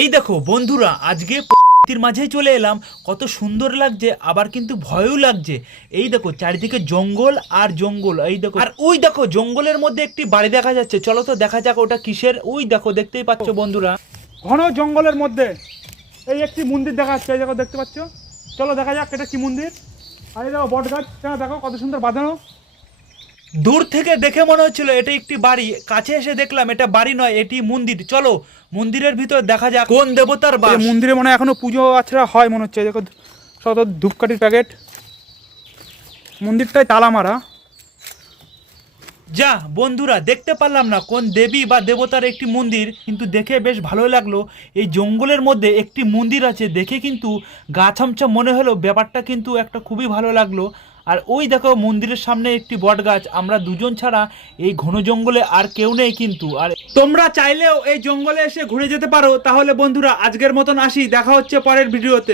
এই দেখো বন্ধুরা, আজকে প্রকৃতির মাঝেই চলে এলাম। কত সুন্দর লাগছে, আবার কিন্তু ভয়ও লাগছে। এই দেখো চারিদিকে জঙ্গল আর জঙ্গল, এই দেখো। আর ওই দেখো জঙ্গলের মধ্যে একটি বাড়ি দেখা যাচ্ছে। চলো তো দেখা যাক ওটা কিসের। ওই দেখো, দেখতেই পাচ্ছ বন্ধুরা, ঘন জঙ্গলের মধ্যে এই একটি মন্দির দেখা যাচ্ছে। এই দেখো, দেখতে পাচ্ছ? চলো দেখা যাক এটা কি মন্দির। আর এই দেখো বট গাছ, দেখো কত সুন্দর বাঁধানো। দূর থেকে দেখে মনে হচ্ছিল এটা একটি বাড়ি, কাছে এসে দেখলাম এটা বাড়ি নয়, এটি মন্দির। চলো মন্দিরের ভিতর দেখা যাক কোন দেবতার বাস। এই মন্দিরে মনে হয় এখনো পুজো আছড়া হয় মনে হচ্ছে। এই দেখো শত ধূপকাঠির প্যাকেট। মন্দিরটাই তালা মারা। যা বন্ধুরা, দেখতে পারলাম না কোন দেবী বা দেবতার একটি মন্দির, কিন্তু দেখে বেশ ভালো লাগলো। এই জঙ্গলের মধ্যে একটি মন্দির আছে, দেখে কিন্তু গা ছমছম মনে হলো। ব্যাপারটা কিন্তু একটা খুবই ভালো লাগলো। আর ওই দেখো মন্দিরের সামনে একটি বট গাছ। আমরা দুজন ছাড়া এই ঘন জঙ্গলে আর কেউ নেই কিন্তু। আর তোমরা চাইলেও এই জঙ্গলে এসে ঘুরে যেতে পারো। তাহলে বন্ধুরা আজকের মতন আসি, দেখা হচ্ছে পরের ভিডিওতে।